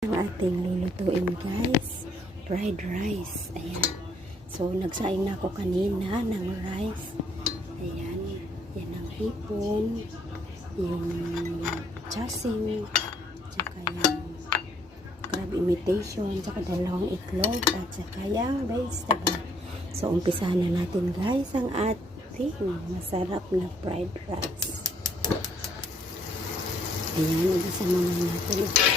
Ang ating lulutuin guys, fried rice. Ayan. So nagsaing na ako kanina ng rice. Ayan. Yan ang hipon, yung chasing, tsaka yung crab imitation, tsaka dalawang itlog, at tsaka yung vegetable. So umpisahan na natin guys ang ating masarap na fried rice. Ayan, umpisahan muna natin ito.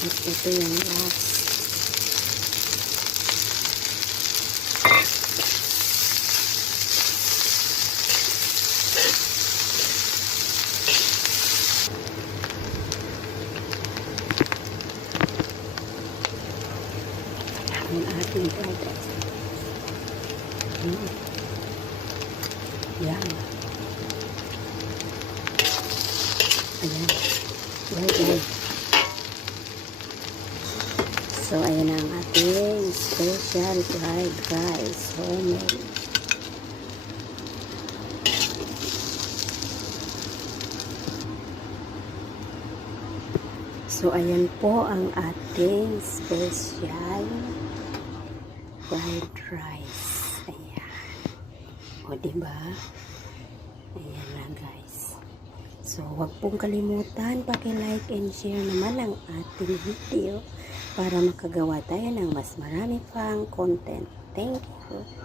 At ito yung rice. Ang ating fried rice. Yan. Ayan. Well. So, ayan ang ating special fried rice. Homemade. So, ayan po ang ating special fried rice. Ayan. O, diba? Ayan lang guys. So, huwag pong kalimutan paki-like and share naman ang ating video para makagawa tayo ng mas marami pang content. Thank you.